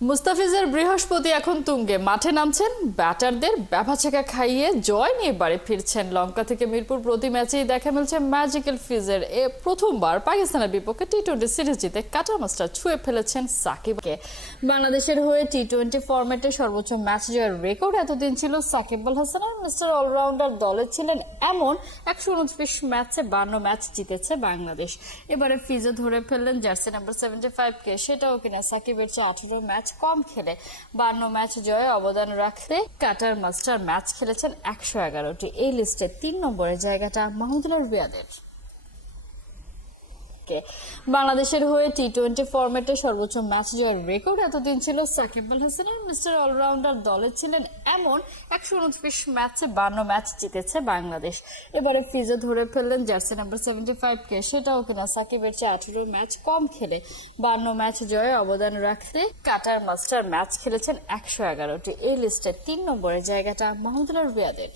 মুস্তাফিজের বৃহস্পতি এখন তুঙ্গে, মাঠে নামছেন ব্যাটারদের ব্যাভাছেকা খাইয়ে জয় নিয়ে বাড়ি ফিরছেন। লঙ্কা থেকে মিরপুর প্রতি ম্যাচেই দেখা মিলছে ম্যাজিক্যাল ফিজের। প্রথমবার পাকিস্তানের বিপক্ষে টি-20 সিরিজ জিতে কাটা মাস্টার ছুঁয়ে ফেলেছেন সাকিবকে। বাংলাদেশের হয়ে টি-20 ফরম্যাটে সর্বোচ্চ ম্যাচ জয়ের রেকর্ড এতদিন ছিল সাকিব আল হাসানের। মিস্টার অলরাউন্ডার দলে ছিলেন এমন 129 ম্যাচে 52 ম্যাচ জিতেছে বাংলাদেশ। এবারে ফিজে ধরে ফেললেন জার্সি নাম্বার 75-কে, সেটাও কিনা সাকিবের চেয়ে 18 ম্যাচ কম খেলে 52 ম্যাচ জয়ে অবদান রাখতে কাটার মাস্টার ম্যাচ খেলেছেন 111টি। এই লিস্টে 3 নম্বরের জায়গাটা মাহমুদুল্লাহ রিয়াদের। বাংলাদেশের হয়ে টি-20 ফরম্যাটে সর্বোচ্চ ম্যাচ জয়ের রেকর্ড এতদিন ছিল সাকিব আল হাসানের। মিস্টার অলরাউন্ডার দলে ছিলেন এমন 129 ম্যাচে 52 ম্যাচ জিতেছে বাংলাদেশ। এবারে ফিজে ধরে ফেললেন জার্সি নাম্বার 75-কে, সেটাও কিনা সাকিবের চেয়ে 18 ম্যাচ কম খেলে 52 ম্যাচ জয়ে অবদান রাখতে কাটার মাস্টার ম্যাচ খেলেছেন 111টি। এই লিস্টে 3 নম্বরের জায়গাটা মাহমুদুল্লাহ রিয়াদের।